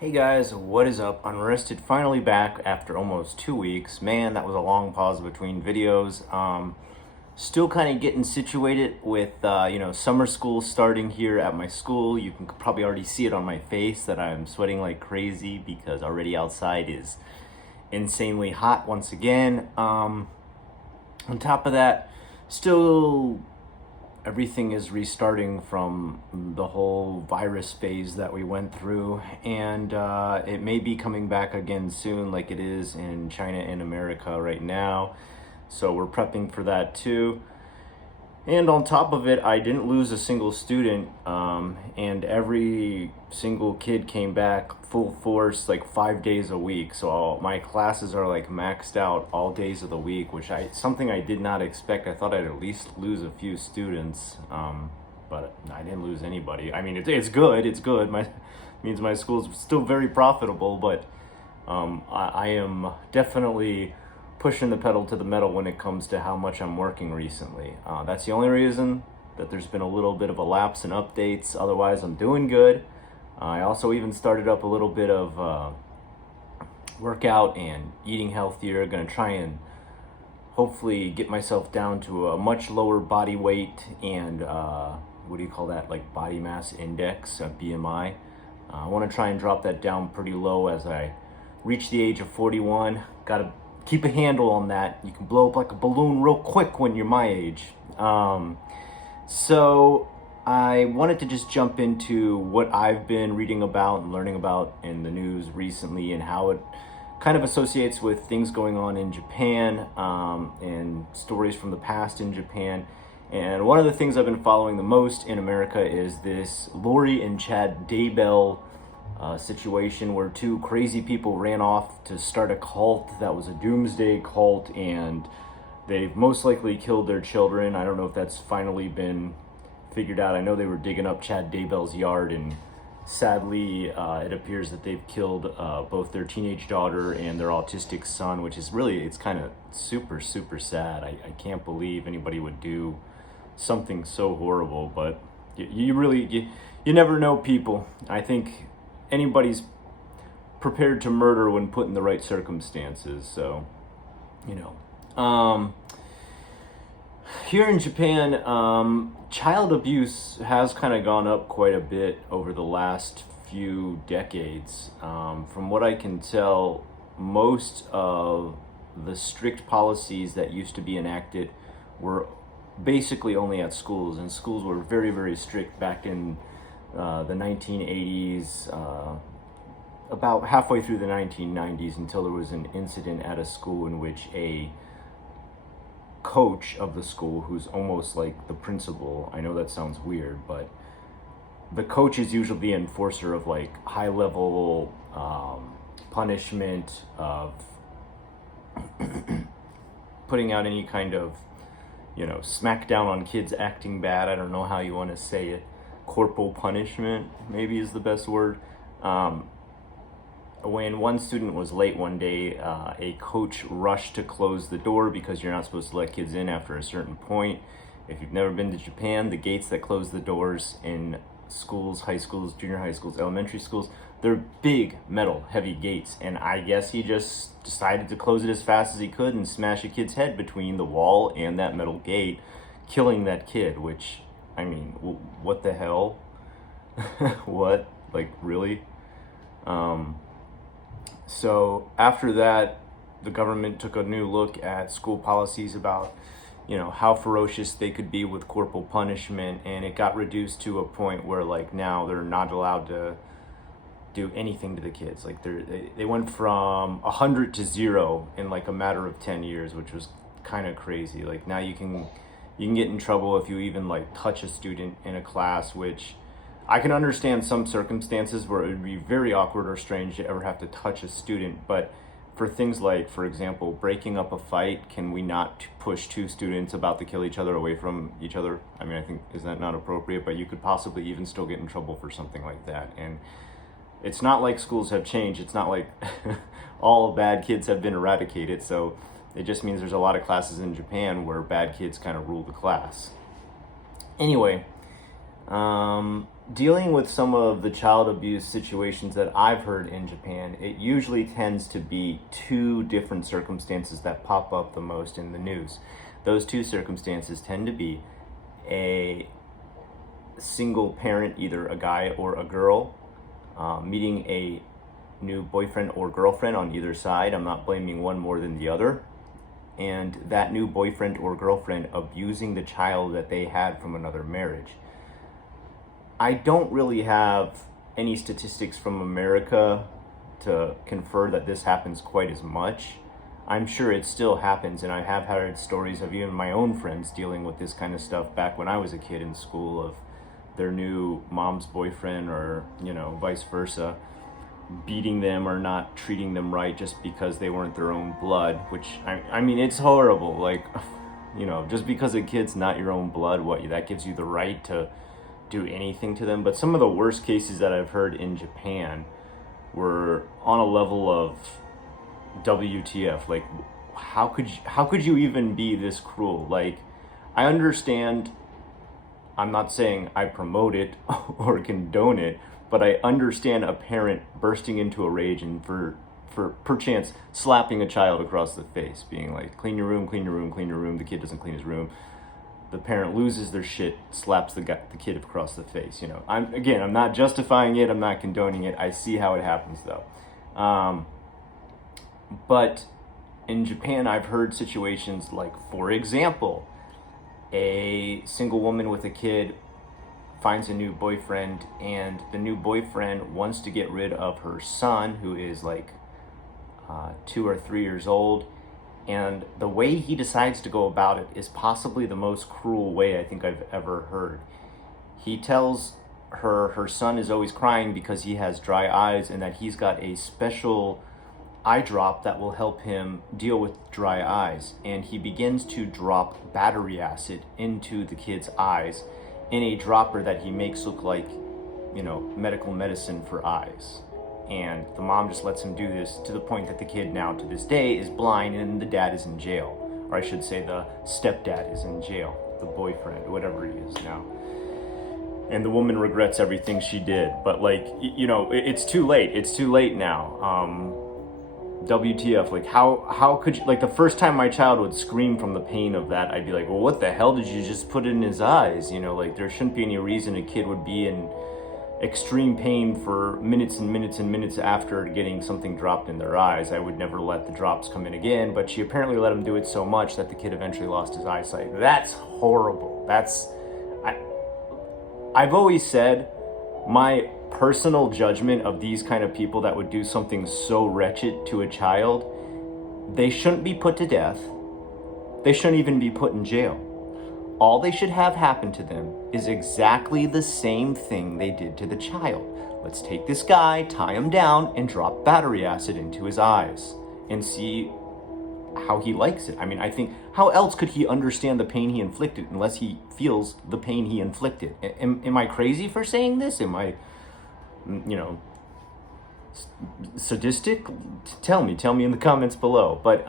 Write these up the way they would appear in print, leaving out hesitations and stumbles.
Hey guys, what is up? Unrested finally back after almost 2 weeks. Man, that was a long pause between videos. Still kind of getting situated with summer school starting here at my school. You can probably already see it on my face that I'm sweating like crazy because already outside is insanely hot once again. On top of that, still everything is restarting from the whole virus phase that we went through, and it may be coming back again soon, like it is in China and America right now. So we're prepping for that too. And on top of it, I didn't lose a single student, and every single kid came back full force like 5 days a week. So my classes are like maxed out all days of the week, which I something I did not expect. I thought I'd at least lose a few students, but I didn't lose anybody. I mean, it's good. It's good. My means my school's still very profitable, but I am definitely pushing the pedal to the metal when it comes to how much I'm working recently. That's the only reason that there's been a little bit of a lapse in updates. Otherwise, I'm doing good. I also even started up a little bit of workout and eating healthier. Gonna try and hopefully get myself down to a much lower body weight and what do you call that? Like body mass index, BMI. I want to try and drop that down pretty low as I reach the age of 41. Gotta keep a handle on that. You can blow up like a balloon real quick when you're my age. So I wanted to just jump into what I've been reading about and learning about in the news recently and how it kind of associates with things going on in Japan, and stories from the past in Japan. And one of the things I've been following the most in America is this Lori and Chad Daybell situation where two crazy people ran off to start a cult that was a doomsday cult, and they've most likely killed their children. I don't know if that's finally been figured out. I know they were digging up Chad Daybell's yard, and sadly, it appears that they've killed both their teenage daughter and their autistic son, which is really, it's kind of super, super sad. I can't believe anybody would do something so horrible, but you never know people. I think anybody's prepared to murder when put in the right circumstances. So, you know, here in Japan, child abuse has kind of gone up quite a bit over the last few decades. From what I can tell, most of the strict policies that used to be enacted were basically only at schools, and schools were very, very strict back in the 1980s, about halfway through the 1990s, until there was an incident at a school in which a coach of the school, who's almost like the principal, I know that sounds weird, but the coach is usually the enforcer of like high level punishment, of putting out any kind of, smackdown on kids acting bad. I don't know how you want to say it. Corporal punishment, maybe, is the best word. When one student was late one day, a coach rushed to close the door because you're not supposed to let kids in after a certain point. If you've never been to Japan, the gates that close the doors in schools, high schools, junior high schools, elementary schools, they're big, metal, heavy gates. And I guess he just decided to close it as fast as he could and smash a kid's head between the wall and that metal gate, killing that kid, which, I mean, what the hell? What? Like, really? So after that, the government took a new look at school policies about, how ferocious they could be with corporal punishment, and it got reduced to a point where, like, now they're not allowed to do anything to the kids. Like, they went from 100 to 0 in like a matter of 10 years, which was kind of crazy. Like, now you can get in trouble if you even like touch a student in a class, which I can understand some circumstances where it would be very awkward or strange to ever have to touch a student, but for things like, for example, breaking up a fight, can we not push two students about to kill each other away from each other? I mean, I think, is that not appropriate? But you could possibly even still get in trouble for something like that. And it's not like schools have changed. It's not like all bad kids have been eradicated. So it just means there's a lot of classes in Japan where bad kids kind of rule the class. Anyway, Dealing with some of the child abuse situations that I've heard in Japan, it usually tends to be two different circumstances that pop up the most in the news. Those two circumstances tend to be a single parent, either a guy or a girl, meeting a new boyfriend or girlfriend on either side. I'm not blaming one more than the other. And that new boyfriend or girlfriend abusing the child that they had from another marriage. I don't really have any statistics from America to confer that this happens quite as much. I'm sure it still happens, and I have heard stories of even my own friends dealing with this kind of stuff back when I was a kid in school, of their new mom's boyfriend, or, vice versa, beating them or not treating them right just because they weren't their own blood, which, I mean, it's horrible. Like, just because a kid's not your own blood, that gives you the right to do anything to them? But some of the worst cases that I've heard in Japan were on a level of WTF. Like, how could you even be this cruel? Like, I understand, I'm not saying I promote it or condone it, but I understand a parent bursting into a rage and for perchance slapping a child across the face, being like, clean your room, clean your room, clean your room. The kid doesn't clean his room. The parent loses their shit, slaps the kid across the face. I'm not justifying it. I'm not condoning it. I see how it happens, though. But in Japan, I've heard situations like, for example, a single woman with a kid finds a new boyfriend, and the new boyfriend wants to get rid of her son, who is like 2 or 3 years old. And the way he decides to go about it is possibly the most cruel way I think I've ever heard. He tells her son is always crying because he has dry eyes, and that he's got a special eye drop that will help him deal with dry eyes. And he begins to drop battery acid into the kid's eyes in a dropper that he makes look like, medical medicine for eyes. And the mom just lets him do this, to the point that the kid now, to this day, is blind, and the dad is in jail. Or I should say the stepdad is in jail, the boyfriend, whatever he is now. And the woman regrets everything she did. But, it's too late. It's too late now. WTF, like, how could you, like, the first time my child would scream from the pain of that, I'd be like, well, what the hell did you just put in his eyes? There shouldn't be any reason a kid would be in extreme pain for minutes and minutes and minutes after getting something dropped in their eyes. I would never let the drops come in again, but she apparently let him do it so much that the kid eventually lost his eyesight. That's horrible. I've always said, my personal judgment of these kind of people that would do something so wretched to a child, they shouldn't be put to death. They shouldn't even be put in jail. All they should have happen to them is exactly the same thing they did to the child. Let's take this guy, tie him down, and drop battery acid into his eyes and see how he likes it. I mean, I think, how else could he understand the pain he inflicted unless he feels the pain he inflicted? Am I crazy for saying this? Am I, sadistic? Tell me in the comments below. But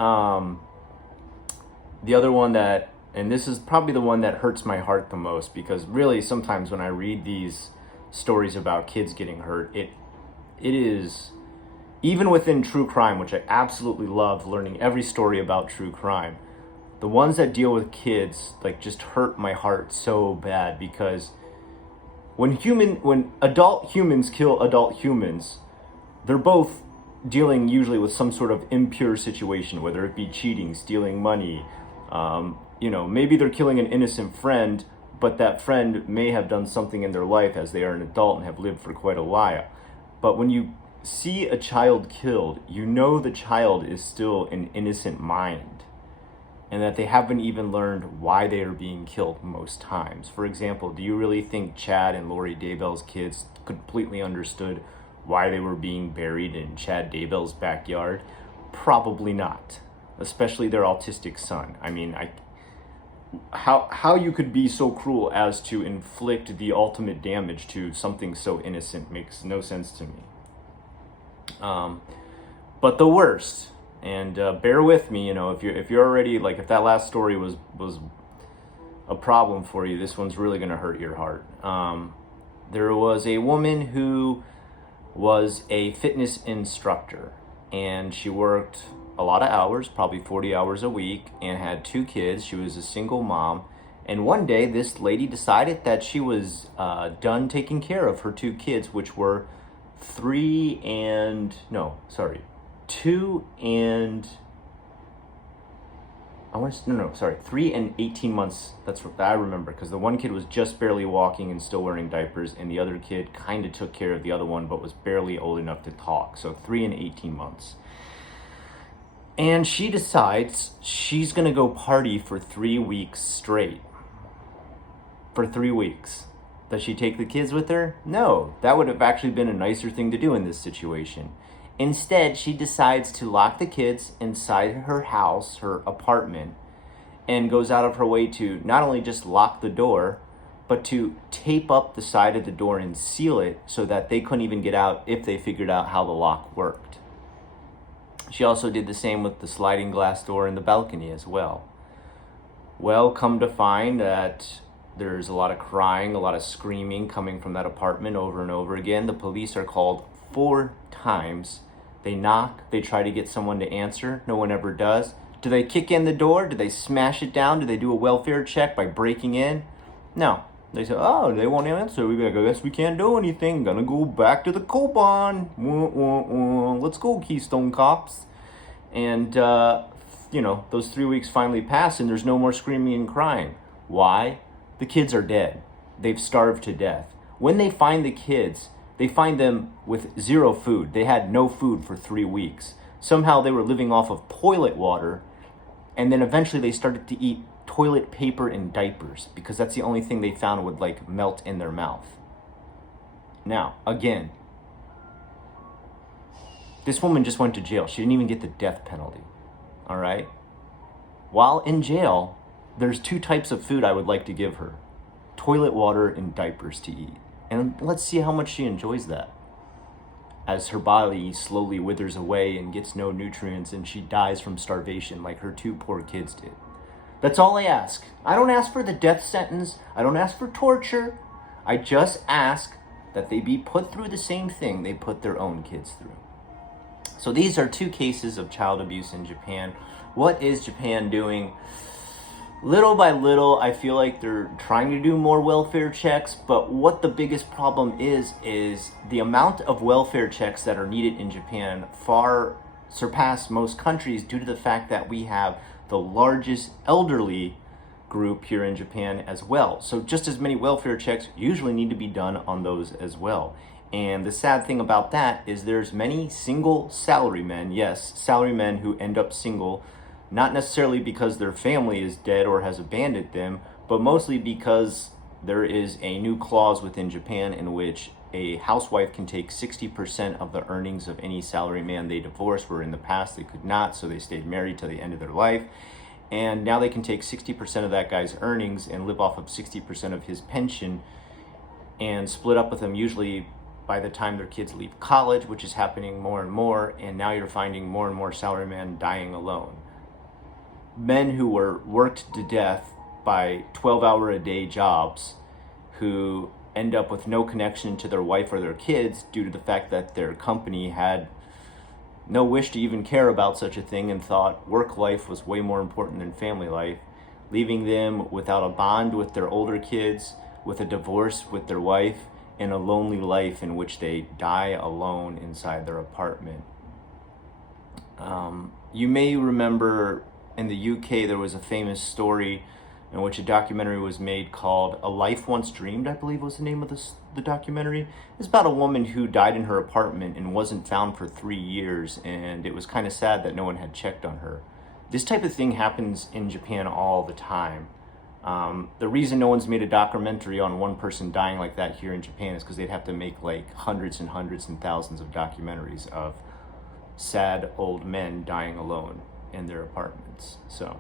the other one that, and this is probably the one that hurts my heart the most, because really sometimes when I read these stories about kids getting hurt, it is, even within true crime, which I absolutely love learning every story about true crime, the ones that deal with kids, like, just hurt my heart so bad, because when adult humans kill adult humans, they're both dealing usually with some sort of impure situation, whether it be cheating, stealing money, maybe they're killing an innocent friend, but that friend may have done something in their life as they are an adult and have lived for quite a while. But when you see a child killed, the child is still an innocent mind, and that they haven't even learned why they are being killed most times. For example, do you really think Chad and Lori Daybell's kids completely understood why they were being buried in Chad Daybell's backyard? Probably not, especially their autistic son. I mean, how you could be so cruel as to inflict the ultimate damage to something so innocent makes no sense to me. But the worst, and bear with me, if you're already, like, if that last story was a problem for you, this one's really going to hurt your heart. There was a woman who was a fitness instructor, and she worked a lot of hours, probably 40 hours a week, and had 2 kids. She was a single mom. And one day, this lady decided that she was done taking care of her 2 kids, which were 2 and 3 and 18 months. That's what I remember, because the one kid was just barely walking and still wearing diapers, and the other kid kind of took care of the other one, but was barely old enough to talk. So 3 and 18 months. And she decides she's going to go party for 3 weeks straight. For 3 weeks. Does she take the kids with her? No, that would have actually been a nicer thing to do in this situation. Instead, she decides to lock the kids inside her house, her apartment, and goes out of her way to not only just lock the door, but to tape up the side of the door and seal it so that they couldn't even get out if they figured out how the lock worked. She also did the same with the sliding glass door in the balcony as well. Well, come to find that there's a lot of crying, a lot of screaming coming from that apartment over and over again. The police are called 4 times. They knock, they try to get someone to answer. No one ever does. Do they kick in the door? Do they smash it down? Do they do a welfare check by breaking in? No. They say, oh, they won't answer. We I guess we can't do anything. Gonna go back to the Coban. Let's go, Keystone Cops. And, those 3 weeks finally pass and there's no more screaming and crying. Why? The kids are dead. They've starved to death. When they find the kids, they find them with 0 food. They had no food for 3 weeks. Somehow they were living off of toilet water, and then eventually they started to eat toilet paper and diapers because that's the only thing they found would melt in their mouth. Now, again, this woman just went to jail. She didn't even get the death penalty. All right? While in jail, there's 2 types of food I would like to give her: toilet water and diapers to eat. And let's see how much she enjoys that as her body slowly withers away and gets no nutrients and she dies from starvation like her 2 poor kids did. That's all I ask. I don't ask for the death sentence. I don't ask for torture. I just ask that they be put through the same thing they put their own kids through. So these are 2 cases of child abuse in Japan. What is Japan doing? Little by little, I feel like they're trying to do more welfare checks, but what the biggest problem is the amount of welfare checks that are needed in Japan far surpass most countries due to the fact that we have the largest elderly group here in Japan as well. So just as many welfare checks usually need to be done on those as well. And the sad thing about that is there's many single salarymen, yes, salarymen who end up single, not necessarily because their family is dead or has abandoned them, but mostly because there is a new clause within Japan in which a housewife can take 60% of the earnings of any salaryman they divorce, where in the past they could not, so they stayed married till the end of their life. And now they can take 60% of that guy's earnings and live off of 60% of his pension and split up with him usually by the time their kids leave college, which is happening more and more. And now you're finding more and more salarymen dying alone. Men who were worked to death by 12-hour-a-day jobs, who end up with no connection to their wife or their kids due to the fact that their company had no wish to even care about such a thing and thought work life was way more important than family life, leaving them without a bond with their older kids, with a divorce with their wife, and a lonely life in which they die alone inside their apartment. You may remember in the UK there was a famous story in which a documentary was made called A Life Once Dreamed, I believe was the name of the documentary. It's about a woman who died in her apartment and wasn't found for 3 years, and it was kind of sad that no one had checked on her. This type of thing happens in Japan all the time. The reason no one's made a documentary on one person dying like that here in Japan is because they'd have to make hundreds and hundreds and thousands of documentaries of sad old men dying alone in their apartments. So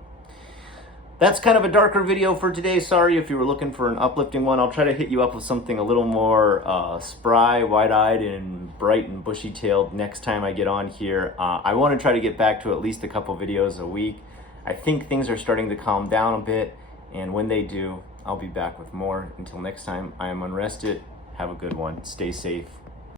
that's kind of a darker video for today. Sorry if you were looking for an uplifting one. I'll try to hit you up with something a little more spry, wide-eyed, and bright and bushy-tailed next time I get on here. I want to try to get back to at least a couple videos a week. I think things are starting to calm down a bit, And when they do, I'll be back with more. Until next time, I am Unrested. Have a good one. Stay safe.